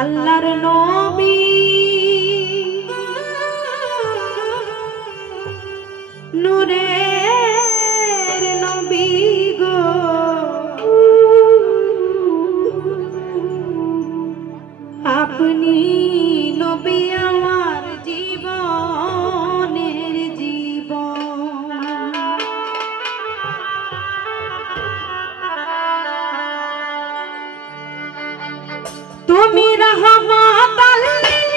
আল্লাহর নবী নূরের নবী গো আপনি নবী আমার জীবনের জীবন। তুমি রহমত লিল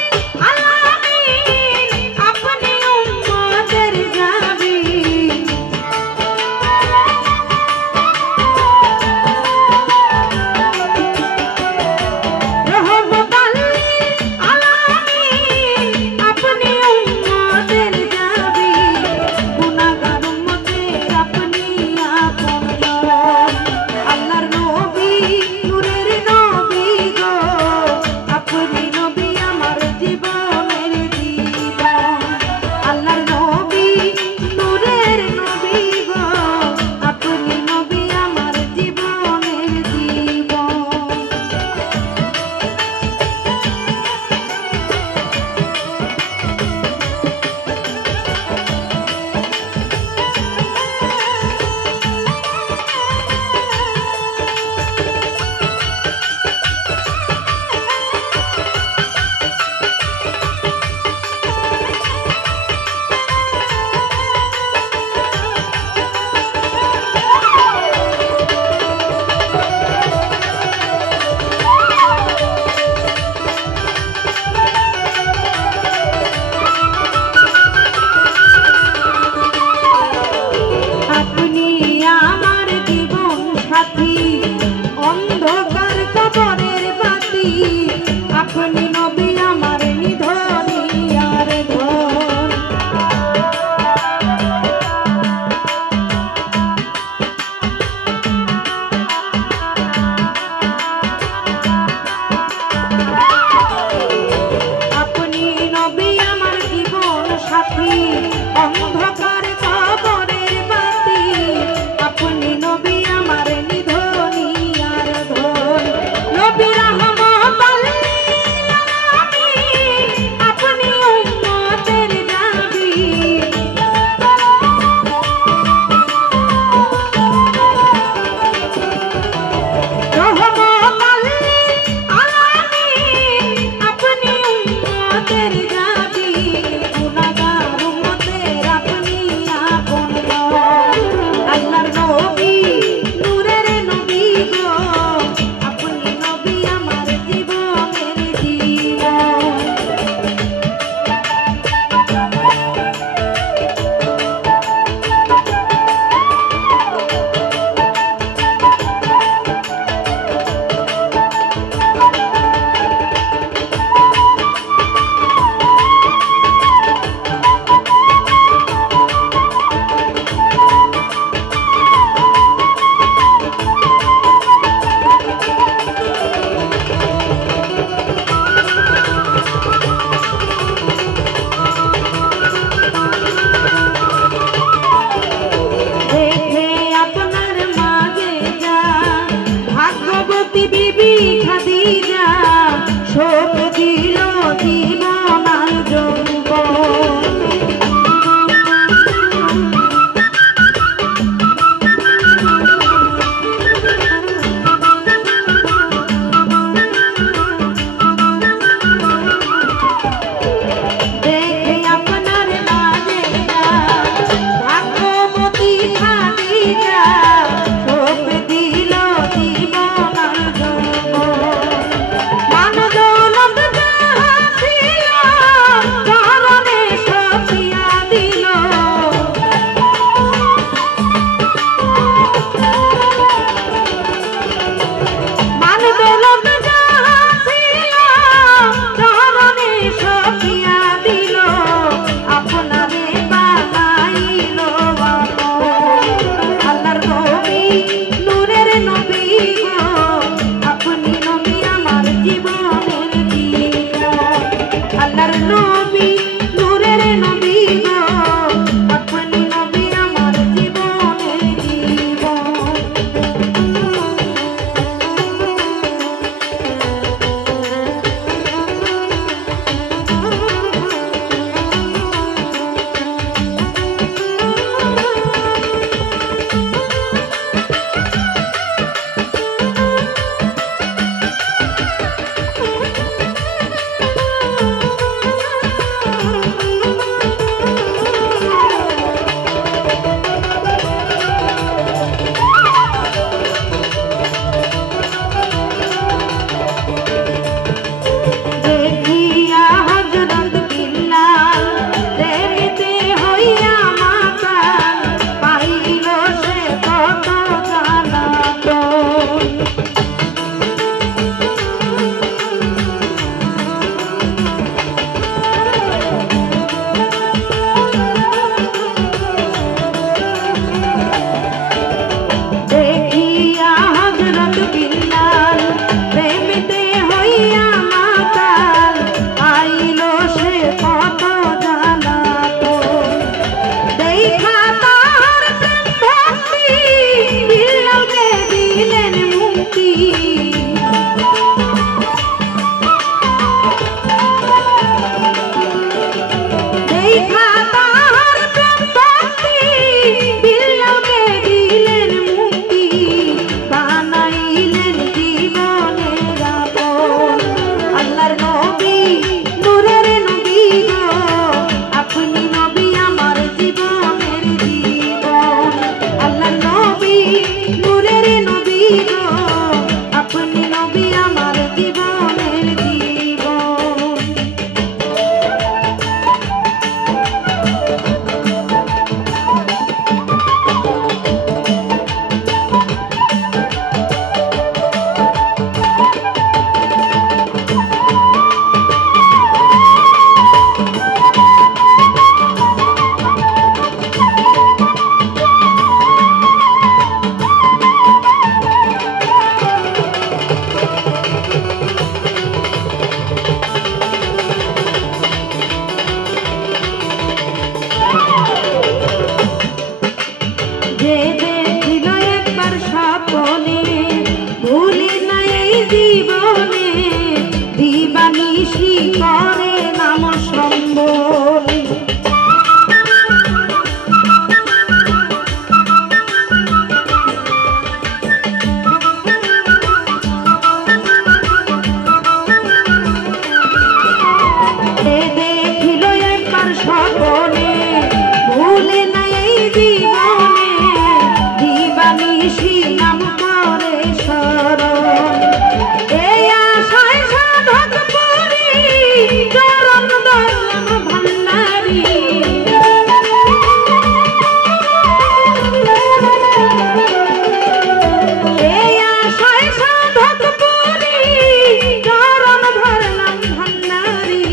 আলামিন আপনি উম্মতের জামিন। রহমত লিল আলামিন আপনি উম্মতের জামিন। গুনাহগার উম্মতের আপনি আপন জন। আল্লাহর নবী নূরের নবী গো আপনি নবী আমার জীবনের জীবন। আল্লাহর নবী নূরের নবী গো আপনি নবী আমার জীবনের জীবন। আপনি আমার জীবন সাথী অন্ধকার কবরের বাতি। আপনি নবী আমার নিধনি আর ধন। আপনি নবী আমার জীবন সাথী অন্ধকার কবরের বাতি। আপনি নবী আমার নিধনি আর ধন। নবী রহমত লিল আলামিন আপনি উম্মতের জামিন। রহমত লিল আলামিন আপনি উম্মতের জামিন। গুনাহগার উম্মতের আপনি আপন জন। আল্লাহর নবী নূরের নবী গো আপনি নবী আমার জীবনের জীবন। যে দেখিল একবার স্বপনে ভুলি না এই জীবনে দিবানিশি করে নাম সম্বল স্বপনে ভুলে না এই জীবনে দিবানিশি নাম করে স্মরণ এই আশায় সাধক পুরি চরণ দয়াল ভান্ডারী এই আশায় সাধক পুরি চরণ ধরলাম ভান্ডারী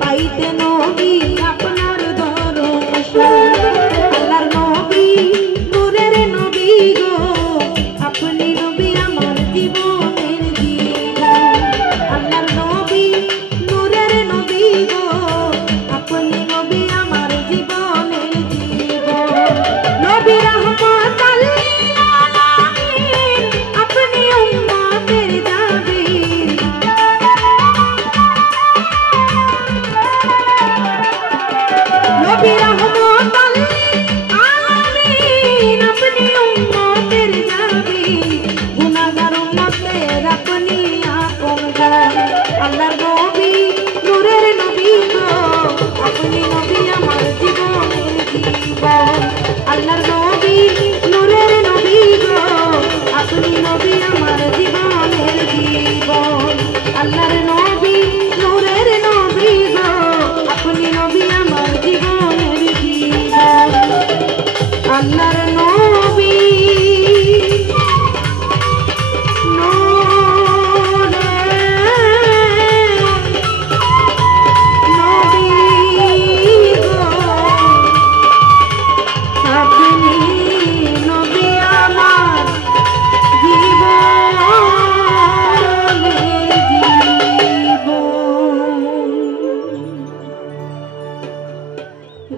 পাইতে নবী আপনার আল্লাহর নবী নূরের নবী গো আপনি নবী আমার জীবনের জীবন আল্লাহর নবী নূরের নবী গো আপনি নবী আমার জীবনের জীবন নবী রাহমাতাল লিল আলামিন আপনি উম্মতের জাবির নবী রাহমাতাল লিল আলামিন আপনি উম্মতের জাবির গুনাহগার উম্মতের আপনি আপনজন আল্লাহর নবী নূরের নবী গো আপনি নবী আমার জীবনের জীবন আল্লাহর নবী নূরের নবী গো আপনি নবী আমার জীবনের জীবন আল্লাহর নবী নূরের নবী গো আপনি নবী আমার জীবনের জীবন আল্লাহর নবী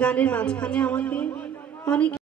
গানের মাঝখানে আমাকে অনেক